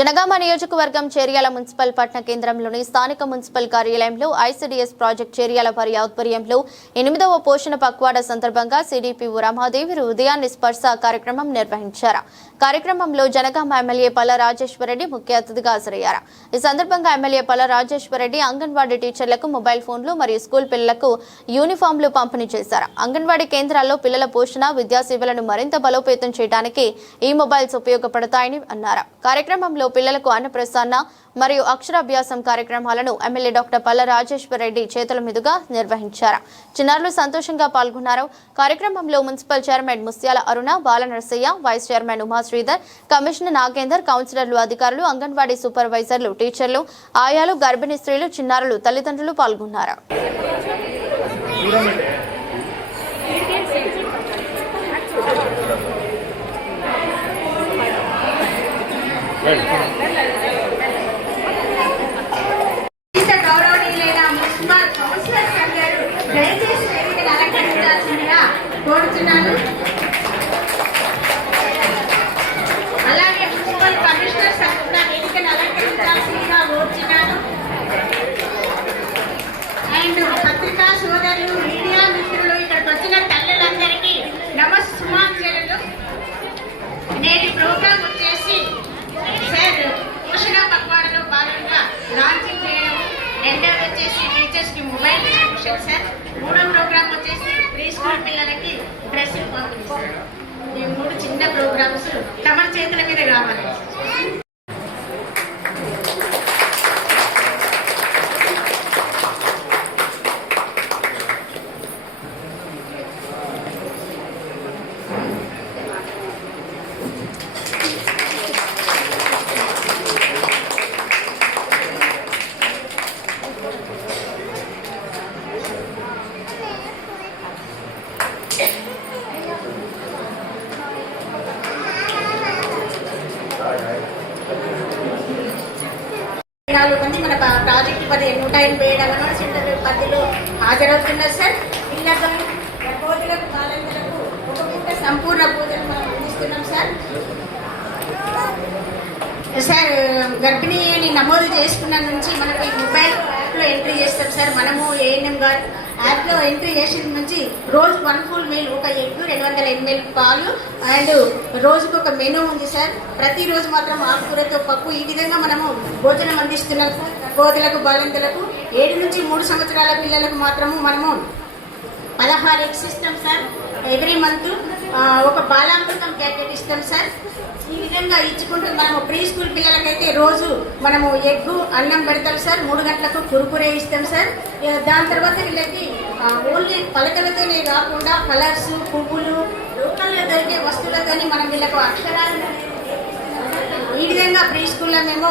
జనగామ నియోజకవర్గం చేర్యాల మున్సిపల్ పట్టణ కేంద్రంలోని స్థానిక మున్సిపల్ కార్యాలయంలో ఐసీడీఎస్ ప్రాజెక్ట్ చేర్యాల వారి ఆధ్వర్యంలో 8వ పోషణ పక్వాడా సందర్భంగా సిడిపిఓ రమాదేవి ఉదయాన్ని స్పర్శ కార్యక్రమం నిర్వహించారు. కార్యక్రమంలో జనగామ ఎమ్మెల్యే పల్ల రాజేశ్వరరెడ్డి ముఖ్య అతిథిగా హాజరయ్యారు. ఈ సందర్భంగా ఎమ్మెల్యే పల్ల రాజేశ్వరరెడ్డి అంగన్వాడీ టీచర్లకు మొబైల్ ఫోన్లు మరియు స్కూల్ పిల్లలకు యూనిఫామ్లు పంపిణీ చేశారు. అంగన్వాడీ కేంద్రాల్లో పిల్లల పోషణ విద్యా సేవలను మరింత బలోపేతం చేయడానికి ఈ మొబైల్స్ ఉపయోగపడతాయని అన్నారు. కార్యక్రమంలో పిల్లలకు అన్నప్రసన్న మరియు అక్షరాభ్యాసం కార్యక్రమాలను ఎమ్మెల్యే డాక్టర్ పల్ల రాజేశ్వరరెడ్డి చేతుల మీదుగా నిర్వహించారు. చిన్నారులు సంతోషంగా పాల్గొన్నారు. కార్యక్రమంలో municipal chairman Musyala Aruna, Bala Narasayya, vice chairman Uma Sridhar, commissioner Nagender, కౌన్సిలర్లు, అధికారులు, అంగన్వాడీ సూపర్వైజర్లు, టీచర్లు, ఆయాలు, గర్భిణీ స్త్రీలు, చిన్నారులు, తల్లిదండ్రులు పాల్గొన్నారు. గౌరవనీయులైన మున్సిపల్ కౌన్సిలర్స్ అందరూ దయచేసి వేదికను అలంకరించాల్సిందిగా కోరుతున్నాను. అలాగే మున్సిపల్ కమిషనర్స్ కూడా వేదికను అలంకరించాల్సిందిగా కోరుతున్నాను. అండ్ పత్రికా సోదరులు, మీడియా మిత్రులు, ఇక్కడికి వచ్చిన తల్లులందరికీ నమస్సుమాంజలు. నేటి ప్రోగ్రాం వచ్చేసి సార్ పోషణ పక్వాడలో భాగంగా లాంచింగ్ చేయడం, రెండవది వచ్చేసి టీచర్స్ కి మొబైల్ డిస్ట్రిబ్యూషన్ సార్, మూడో ప్రోగ్రామ్ వచ్చేసి ప్రీ స్కూల్ పిల్లలకి డ్రెస్సులు పంపిణీ సార్. ఈ మూడు చిన్న ప్రోగ్రామ్స్ తమ చేతుల మీద కావాలి. మంది మన ప్రాజెక్టు 187 అంగన్వాడీ సెంటర్ పరిధిలో హాజరవుతున్నారు సార్. పిల్లలకు, గర్భవతులకు, బాలింతలకు ఒక పూట సంపూర్ణ భోజనం మనం అందిస్తున్నాం సార్. సార్ గర్భిణీని నమోదు చేసుకున్న నుంచి మనకు ఈ మొబైల్ యాప్లో ఎంట్రీ చేస్తాం సార్. మనము ఏఎన్ఎం గారు యాప్లో ఎంట్రీ చేసిన నుంచి రోజు 1 ఫుల్ మీల్, ఒక ఎగ్, 200 ml పాలు అండ్ రోజుకు ఒక మెనూ ఉంది సార్. ప్రతిరోజు మాత్రం ఆకుకూరతో పప్పు, ఈ విధంగా మనము భోజనం అందిస్తున్నాం సార్. గర్భవతులకు, బాలింతలకు, 7 నుంచి 3 సంవత్సరాల పిల్లలకు మాత్రము మనము 16 eggs ఇస్తాం సార్. ఎవ్రీ మంత్ ఒక బాలామృతం ప్యాకెట్ ఇస్తాం సార్. ఈ విధంగా ఇచ్చుకుంటూ మనము ప్రీ స్కూల్ పిల్లలకైతే రోజు మనము ఎగ్గు, అన్నం పెడతాం సార్. 3 గంటలకు కురుకురే ఇస్తాం సార్. దాని తర్వాత వీళ్ళకి ఓన్లీ పలకలతోనే కాకుండా కలర్స్, పువ్వులు, లోకల్లో దొరికే వస్తువులతోని మనం వీళ్ళకు అక్షరాలు ఈ విధంగా ప్రీ స్కూల్లో మేము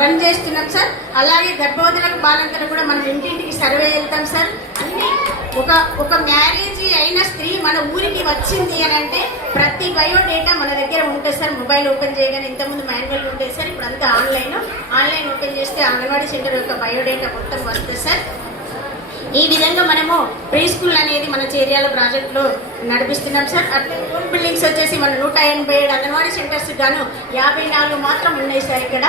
రన్ చేస్తున్నాం సార్. అలాగే గర్భవతులకు, బాలింతలకు కూడా మనం ఇంటింటికి సర్వే వెళ్తాం సార్. అన్ని ఒక మ్యారేజ్ అయిన స్త్రీ మన ఊరికి వచ్చింది అని అంటే ప్రతి బయోడేటా మన దగ్గర ఉంటుంది సార్. మొబైల్ ఓపెన్ చేయగానే ఇంతకుముందు మాన్యువల్ ఉంటుంది సార్, ఇప్పుడు అంతా ఆన్లైన్ ఓపెన్ చేస్తే అంగన్వాడీ సెంటర్ యొక్క బయోడేటా మొత్తం వస్తుంది సార్. ఈ విధంగా మనము ప్రీ స్కూల్ అనేది మన చేర్యాల ప్రాజెక్టులో నడిపిస్తున్నాం సార్. అట్లా ఓన్ బిల్డింగ్స్ వచ్చేసి మన 187 అంగన్వాడీ సెంటర్స్ గాను 54 మాత్రం ఉన్నాయి సార్. ఇక్కడ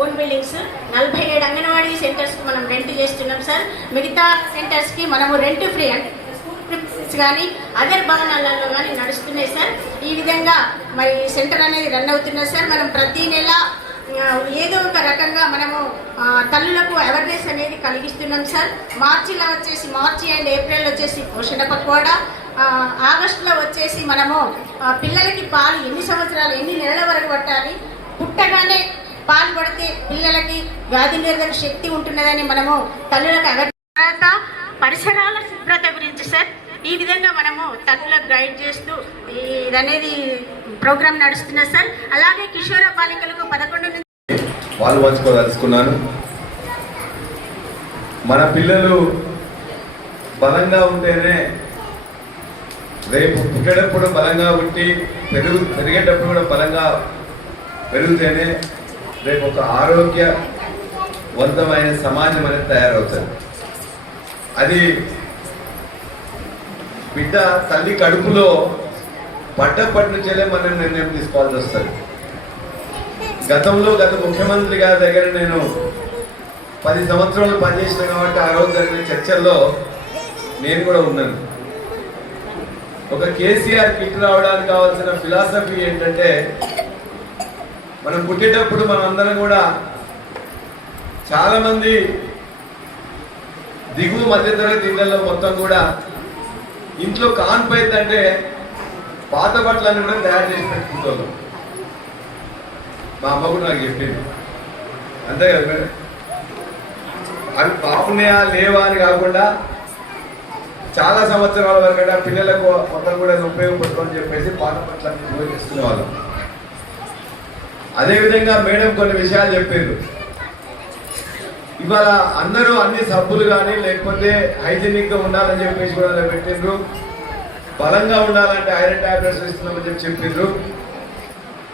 ఓన్ బిల్డింగ్స్ 47 అంగన్వాడీ సెంటర్స్కి మనం రెంట్ చేస్తున్నాం సార్. మిగతా సెంటర్స్కి మనము రెంట్ ఫ్రీ, అంటే స్కూల్ ప్రిన్సిపల్స్ కానీ అదర్ భవనాలలో కానీ నడుస్తున్నాయి సార్. ఈ విధంగా మరి సెంటర్ అనేది రన్ అవుతున్నది సార్. మనం ప్రతి నెల ఏదో ఒక రకంగా మనము తల్లులకు అవేర్నెస్ అనేది కలిగిస్తున్నాం సార్. మార్చి అండ్ ఏప్రిల్ వచ్చేసి పోషణ పక్వాడా, ఆగస్టులో వచ్చేసి మనము పిల్లలకి పాలు ఎన్ని సంవత్సరాలు, ఎన్ని నెలల వరకు పట్టాలి, పుట్టగానే పాలు పడితే పిల్లలకి వ్యాధి నిరోధక శక్తి ఉంటున్నదని మనము తల్లులకు అవేర్నెస్, పరిసరాల శుభ్రత గురించి సార్. ఈ విధంగా మనము తల్లులకు గైడ్ చేస్తూ ఇదనేది ప్రోగ్రామ్ నడుస్తున్నది సార్. అలాగే కిషోర బాలికలకు 11 నుంచి పాలు పంచుకోదలుచుకున్నాను. మన పిల్లలు బలంగా ఉంటేనే రేపు పుట్టేటప్పుడు బలంగా పుట్టి పెరిగేటప్పుడు కూడా బలంగా పెరిగితేనే రేపు ఒక ఆరోగ్యవంతమైన సమాజం అనేది తయారవుతుంది. అది బిడ్డ తల్లి కడుపులో పడ్డప్పటి నుంచే మనం నిర్ణయం తీసుకోవాల్సి వస్తుంది. గత ముఖ్యమంత్రి గారి దగ్గర నేను 10 సంవత్సరాలు పనిచేసిన కాబట్టి ఆ రోజు జరిగిన చర్చల్లో నేను కూడా ఉన్నాను. ఒక కేసీఆర్ కిట్ రావడానికి కావాల్సిన ఫిలాసఫీ ఏంటంటే, మనం పుట్టేటప్పుడు మనం అందరం కూడా చాలా మంది దిగువ మధ్యతరగతి ఇళ్లలో మొత్తం కూడా ఇంట్లో కాన్పోయిందంటే పాత బట్టలన్నీ కూడా తయారు చేసి పెట్టుకుంటాం. మా అమ్మ కూడా నాకు చెప్పింది, అంతే కదా మేడం. అవి బాగున్నాయా లేవా అని కాకుండా చాలా సంవత్సరాల వరకు పిల్లలకు మొత్తం కూడా ఉపయోగపడుతుందని చెప్పేసి పాత బట్టలన్నీ ఉపయోగిస్తున్న వాళ్ళం. అదేవిధంగా మేడం కొన్ని విషయాలు చెప్పారు. ఇవాళ అందరూ అన్ని సబ్బులు కానీ లేకపోతే హైజీనిక్ గా ఉండాలని చెప్పేసి కూడా పెట్టిండ్రు. బలంగా ఉండాలంటే ఐరన్ టాబ్లెట్స్ ఇస్తున్నామని చెప్పిండ్రు.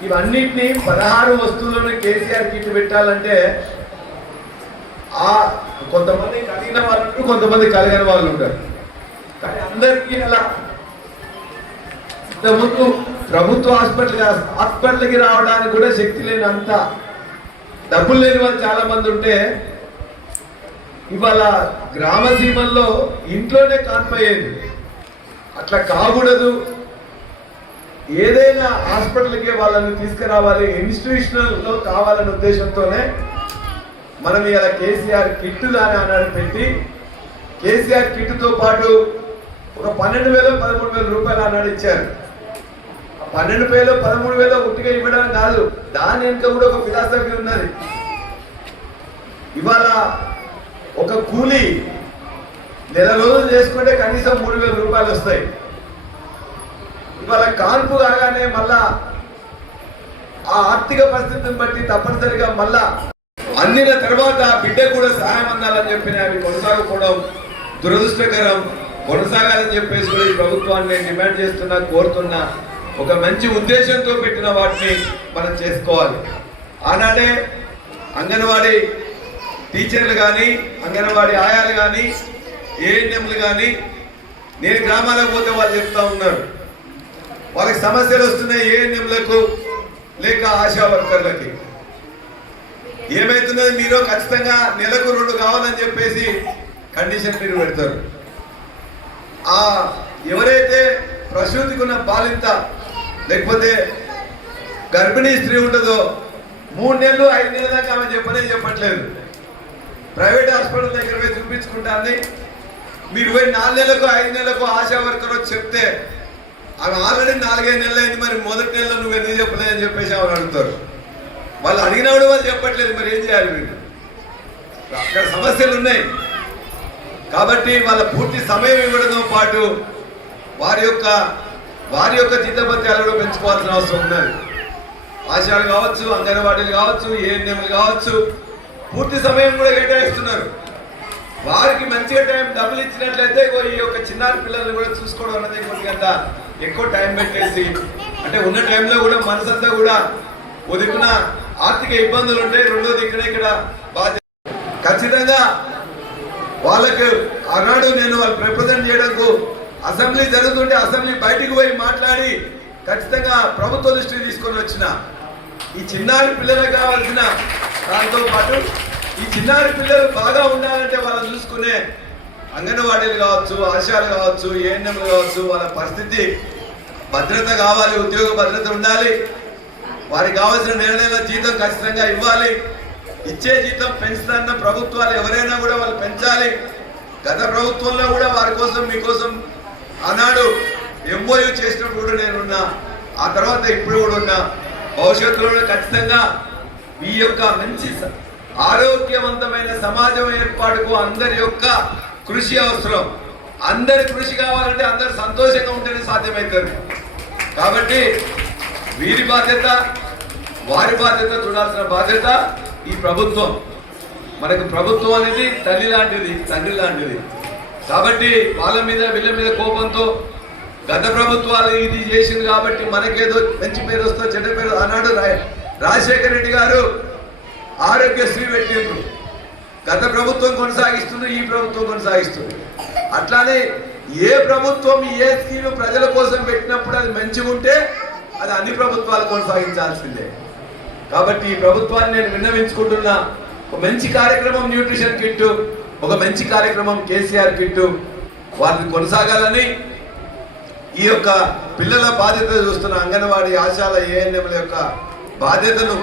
ఇవన్నిటినీ 16 వస్తువులను కేసీఆర్ కిట్ పెట్టాలంటే ఆ కొంతమంది కలిగిన వాళ్ళు ఉంటారు, కొంతమంది కలిగిన వాళ్ళు ఉంటారు. కానీ అందరికీ అలా ఇంతకుముందు ప్రభుత్వ హాస్పిటల్కి రావడానికి కూడా శక్తి లేనంత డబ్బులు లేని వాళ్ళు చాలా మంది ఉంటే ఇవాళ గ్రామ సీమల్లో ఇంట్లోనే కాన్పోయేది. అట్లా కాకూడదు. ఏదైనా హాస్పిటల్కి వాళ్ళని తీసుకురావాలి, ఇన్స్టిట్యూషనల్ లో కావాలనే ఉద్దేశంతోనే మనం ఇలా కేసీఆర్ కిట్ దాని అన్నాడు పెట్టి, కేసీఆర్ కిట్ తో పాటు ఒక 12,000 13,000 రూపాయలు అన్నాడు ఇచ్చారు. 12,000 13,000 ఉట్టిగా ఇవ్వడం కాదు, దాని వెనుక కూడా ఒక ఫిలాసఫీ ఉన్నది. ఇవాళ ఒక కూలీ నెల రోజులు చేసుకుంటే కనీసం 3,000 రూపాయలు వస్తాయి. ఇవాళ కాన్పు కాగానే మళ్ళా ఆ ఆర్థిక పరిస్థితిని బట్టి తప్పనిసరిగా మళ్ళా అందిన తర్వాత బిడ్డ కూడా సహాయం అందాలని చెప్పిన అవి కొనసాగకపోవడం దురదృష్టకరం. కొనసాగాలని చెప్పేసి కూడా ఈ ప్రభుత్వాన్ని డిమాండ్ చేస్తున్నా, కోరుతున్నా. ఒక మంచి ఉద్దేశంతో పెట్టిన వాటిని మనం చేసుకోవాలి. ఆనాడే అంగన్వాడీ టీచర్లు కానీ, అంగన్వాడీ ఆయాలు కానీ, ఏఎన్ఎంలు కానీ, నేను గ్రామాలకు పోతే వాళ్ళు చెప్తా ఉన్నారు, వాళ్ళకి సమస్యలు వస్తున్నాయి ఏఎన్ఎంలకు లేక ఆశా వర్కర్లకి. ఏమైతున్నది, మీరు ఖచ్చితంగా నెలకు 2 కావాలని చెప్పేసి కండిషన్ మీరు పెడతారు. ఆ ఎవరైతే ప్రసూతికి ఉన్న బాలింత లేకపోతే గర్భిణీ స్త్రీ ఉంటుందో 3 నెలలు 5 నెలల దాకా ఆమె చెప్పట్లేదు. ప్రైవేట్ హాస్పిటల్ దగ్గర పోయి చూపించుకుంటాన్ని. మీరు పోయి 4 నెలలకు 5 నెలలకు ఆశా వర్కర్ వచ్చి చెప్తే ఆమె ఆల్రెడీ 4-5 నెలలు అయింది, మరి మొదటి నెలలో నువ్వు ఎందుకు చెప్పలేదని చెప్పేసి ఆమె అడుగుతారు. వాళ్ళు అడిగినప్పుడు వాళ్ళు చెప్పట్లేదు, మరి ఏం చేయాలి? మీరు అక్కడ సమస్యలు ఉన్నాయి కాబట్టి వాళ్ళ పూర్తి సమయం ఇవ్వడంతో పాటు వారి యొక్క జీతభత్యాలు కూడా పెంచుకోవాల్సిన అవసరం ఉన్నది. ఆశాలు కావచ్చు, అంగన్వాడీలు కావచ్చు, ఏఎన్ఎంలు కావచ్చు, పూర్తి సమయం కూడా కేటాయిస్తున్నారు. వారికి మంచిగా టైం డబ్బులు ఇచ్చినట్లయితే ఈ యొక్క చిన్నారి పిల్లల్ని కూడా చూసుకోవడం అనేది కొద్దిగంట ఎక్కువ టైం పెట్టేసి, అంటే ఉన్న టైంలో కూడా మనసంతా కూడా ఓ దిక్కున ఆర్థిక ఇబ్బందులు ఉంటాయి, రెండో దిక్కున ఇక్కడ బాధ్యత. ఖచ్చితంగా వాళ్ళకు ఆనాడు నేను వాళ్ళు రిప్రజెంట్ చేయడానికి అసెంబ్లీ జరుగుతుంటే అసెంబ్లీ బయటికి పోయి మాట్లాడి ఖచ్చితంగా ప్రభుత్వ దృష్టికి తీసుకొని వచ్చిన ఈ చిన్నారి పిల్లలకు కావాల్సిన దాంతో పాటు ఈ చిన్నారి పిల్లలు బాగా ఉండాలంటే వాళ్ళని చూసుకునే అంగన్వాడీలు కావచ్చు, ఆశాలు కావచ్చు, ఏఎన్ఎంలు కావచ్చు, వాళ్ళ పరిస్థితి భద్రత కావాలి, ఉద్యోగ భద్రత ఉండాలి. వారికి కావాల్సిన నెల జీతం ఖచ్చితంగా ఇవ్వాలి. ఇచ్చే జీతం పెంచుతున్న ప్రభుత్వాలు ఎవరైనా కూడా వాళ్ళు పెంచాలి. గత ప్రభుత్వంలో కూడా వారి కోసం మీకోసం ఆనాడు ఎంఓయూ చేసినప్పుడు కూడా నేనున్నా, ఆ తర్వాత ఇప్పుడు కూడా ఉన్నా. భవిష్యత్తులో ఖచ్చితంగా ఈ యొక్క మంచి ఆరోగ్యవంతమైన సమాజం ఏర్పాటుకు అందరి యొక్క కృషి అవసరం. అందరి కృషి కావాలంటే అందరు సంతోషంగా ఉంటేనే సాధ్యమవుతుంది. కాబట్టి వీరి బాధ్యత, వారి బాధ్యత చూడాల్సిన బాధ్యత ఈ ప్రభుత్వం. మనకు ప్రభుత్వం అనేది తల్లి లాంటిది, తండ్రి లాంటిది. కాబట్టి వాళ్ళ మీద వీళ్ళ మీద కోపంతో గత ప్రభుత్వాలు ఇది చేసింది కాబట్టి మనకేదో మంచి పేరు వస్తా చెడ్డ పేరు. ఆనాడు రాజశేఖర రెడ్డి గారు ఆరోగ్యశ్రీ పెట్టిండ్రు, గత ప్రభుత్వం కొనసాగిస్తుంది, ఈ ప్రభుత్వం కొనసాగిస్తుంది. అట్లానే ఏ ప్రభుత్వం ఏ స్కీమ్ ప్రజల కోసం పెట్టినప్పుడు అది మంచిగా ఉంటే అది అన్ని ప్రభుత్వాలు కొనసాగించాల్సిందే. కాబట్టి ఈ ప్రభుత్వాన్ని నేను విన్నవించుకుంటున్నా, ఒక మంచి కార్యక్రమం న్యూట్రిషన్ కిట్, ఒక మంచి కార్యక్రమం కేసీఆర్ కిట్ వారిని కొనసాగాలని, ఈ యొక్క పిల్లల బాధ్యత చూస్తున్న అంగన్వాడీ ఆశాల ఏఎన్ఎంల యొక్క బాధ్యతను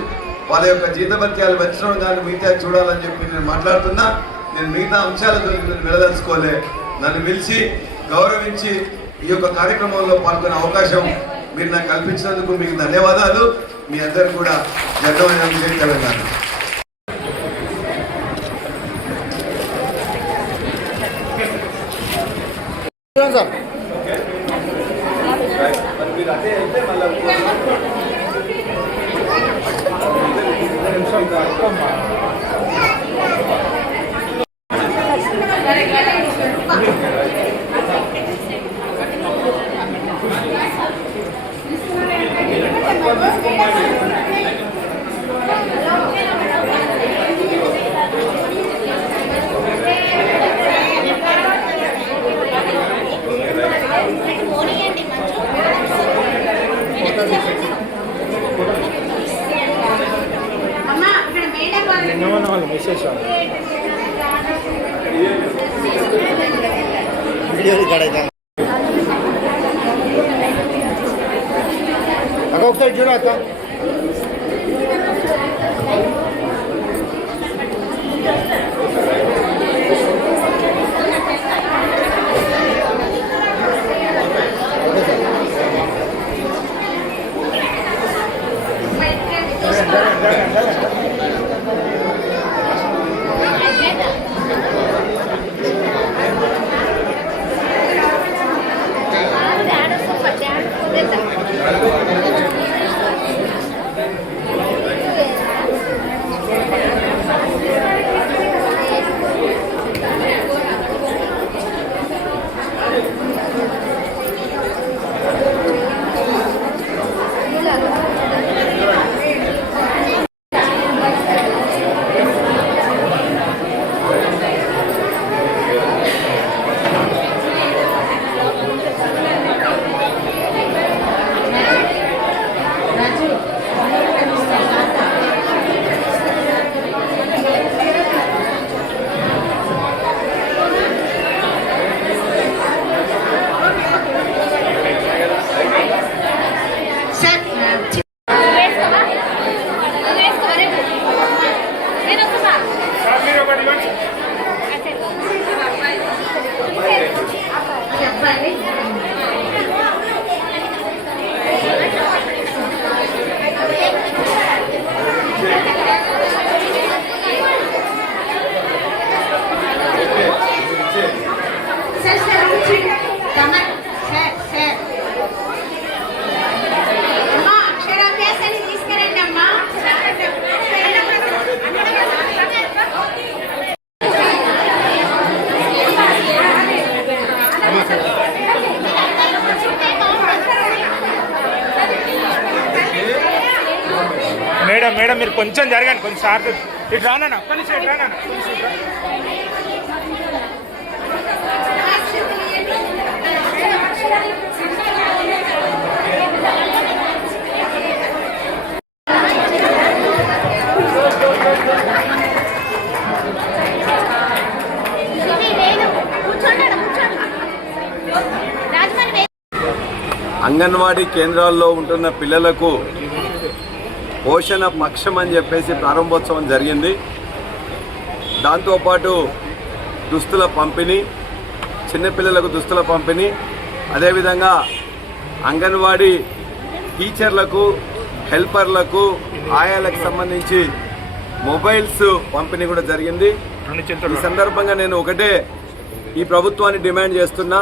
వాళ్ళ యొక్క జీతభత్యాలు పెంచడం కానీ మిగతా చూడాలని చెప్పి నేను మాట్లాడుతున్నా. నేను మిగతా అంశాలతో నేను వెళ్ళదలుచుకోలే. నన్ను పిలిచి గౌరవించి ఈ యొక్క కార్యక్రమంలో పాల్గొనే అవకాశం మీరు నాకు కల్పించినందుకు మీకు ధన్యవాదాలు. మీ అందరు కూడా జన్మదిన తెలంగాణ. అమ్మా ఇక్కడ మేడం వాళ్ళు మెసేజ్ వీడియో రికార్డ్ అయితే అక్క ఒకసారి చూడ అక్క. చెప్పండి. సార్ కమర్ సార్ అమ్మా అక్షరాభ్యాసాన్ని తీసుకురండి అమ్మా. మేడం మేడం మీరు కొంచెం జరగండి, కొంచెం షార్ట్ ఇటు రానా కొంచెం ఇటు రానా. అంగన్వాడీ కేంద్రాల్లో ఉంటున్న పిల్లలకు పోషణ పక్షం అని చెప్పేసి ప్రారంభోత్సవం జరిగింది. దాంతోపాటు దుస్తుల పంపిణీ, చిన్నపిల్లలకు దుస్తుల పంపిణీ, అదేవిధంగా అంగన్వాడీ టీచర్లకు, హెల్పర్లకు, ఆయాలకు సంబంధించి మొబైల్స్ పంపిణీ కూడా జరిగింది. ఈ సందర్భంగా నేను ఒకటే ఈ ప్రభుత్వాన్ని డిమాండ్ చేస్తున్నా,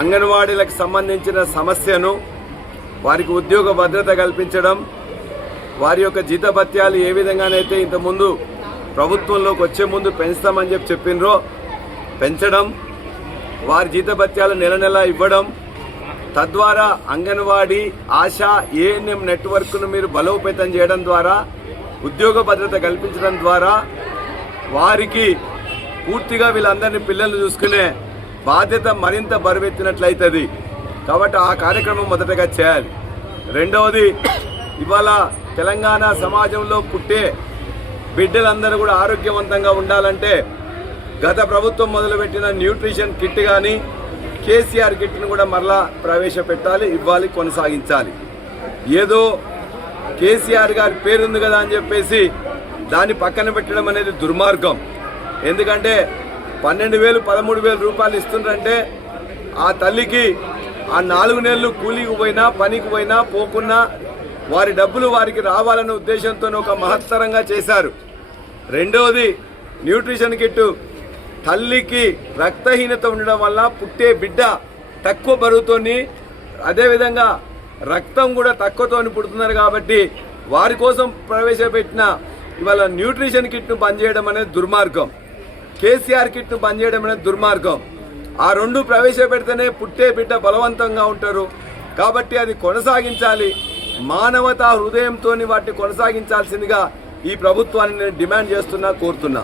అంగన్వాడీలకు సంబంధించిన సమస్యను, వారికి ఉద్యోగ భద్రత కల్పించడం, వారి యొక్క జీతభత్యాలు ఏ విధంగానైతే ఇంతకుముందు ప్రభుత్వంలోకి వచ్చే ముందు పెంచుతామని చెప్పినరో పెంచడం, వారి జీతభత్యాలు నెల నెల ఇవ్వడం, తద్వారా అంగన్వాడీ ఆశా ఏఎన్ఎం నెట్వర్క్ను మీరు బలోపేతం చేయడం ద్వారా, ఉద్యోగ భద్రత కల్పించడం ద్వారా వారికి పూర్తిగా వీళ్ళందరినీ పిల్లల్ని చూసుకునే బాధ్యత మరింత బరువెత్తినట్లయితుంది. కాబట్టి ఆ కార్యక్రమం మొదటగా చేయాలి. రెండవది, ఇవాళ తెలంగాణ సమాజంలో పుట్టే బిడ్డలందరూ కూడా ఆరోగ్యవంతంగా ఉండాలంటే గత ప్రభుత్వం మొదలుపెట్టిన న్యూట్రిషన్ కిట్ కానీ కేసీఆర్ కిట్ను కూడా మరలా ప్రవేశపెట్టాలి, ఇవ్వాలి, కొనసాగించాలి. ఏదో కేసీఆర్ గారి పేరుంది కదా అని చెప్పేసి దాన్ని పక్కన పెట్టడం అనేది దుర్మార్గం. ఎందుకంటే 12,000 13,000 రూపాయలు ఇస్తుండ్రంటే ఆ తల్లికి ఆ 4 నెలలు కూలీకి పోయినా పనికి పోయినా పోకున్నా వారి డబ్బులు వారికి రావాలనే ఉద్దేశంతో ఒక మహత్తరంగా చేశారు. రెండవది న్యూట్రిషన్ కిట్ తల్లికి రక్తహీనత ఉండడం వల్ల పుట్టే బిడ్డ తక్కువ బరువుతోని అదేవిధంగా రక్తం కూడా తక్కువతోని పుడుతున్నారు కాబట్టి వారి కోసం ప్రవేశపెట్టిన ఇవాళ న్యూట్రిషన్ కిట్ను బంద్ చేయడం అనేది దుర్మార్గం. కేసీఆర్ కిట్ను బంద్ చేయడం అనేది దుర్మార్గం. ఆ రెండు ప్రవేశపెడితేనే పుట్టే బిడ్డ బలవంతంగా ఉంటారు కాబట్టి అది కొనసాగించాలి. మానవతా హృదయంతో వాటిని కొనసాగించాల్సిందిగా ఈ ప్రభుత్వాన్ని నేను డిమాండ్ చేస్తున్నా, కోరుతున్నా.